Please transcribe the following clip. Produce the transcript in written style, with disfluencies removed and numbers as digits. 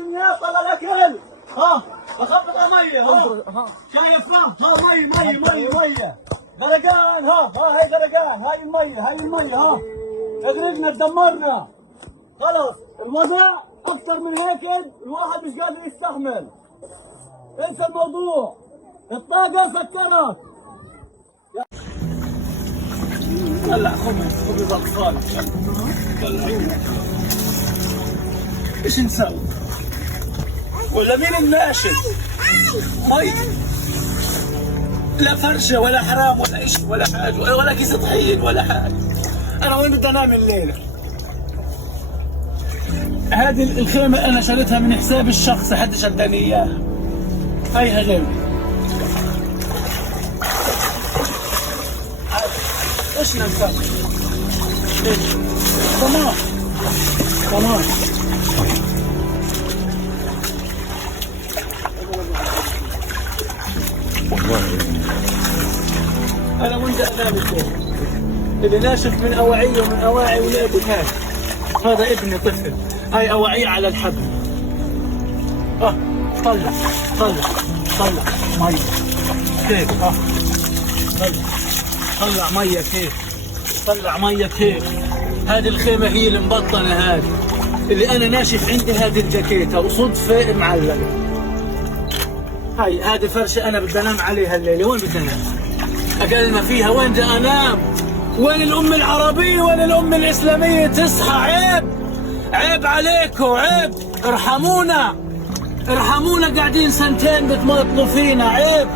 الدنيا طلع الاكل. ها اخبط ميه. ها شايف؟ ها ميه غرقان. ها هاي غرقان. هاي الميه. ها اغرقنا تدمرنا. خلص الوضع اكثر من هيك الواحد مش قادر يستحمل. انسى الموضوع. الطاقه سكرت. طلع خبز اطفال. ايش نسوي؟ ولا مين الناشد؟ مي لا فرشه ولا حرام ولا شيء ولا حاجه ولا كيس طحين ولا حاجه. انا وين بدي انام الليله؟ هذه الخيمه انا شريتها من حسابي الشخصي، حدش اداني اياها. هيها جنبي. ايش نسوي؟ تمام. انا وانت انام الليل. اللي ناشف من اواعيه ومن اواعي ولادي هذا ابني طفل. هاي اواعيه على الحبل. طلع مي كيف. طلع ميه كيف. هذه الخيمه هي المبطنه، هذه اللي انا ناشف عندي هذه الجاكيته وصدفه معلقه. هذه فرشه انا بدي انام عليها الليله. وين بدي انام؟ اقلنا فيها. وين بدي انام؟ وين الام العربيه؟ وين الام الاسلاميه تصحى؟ عيب عليكم، عيب. ارحمونا قاعدين سنتين بتمطلوا فينا. عيب.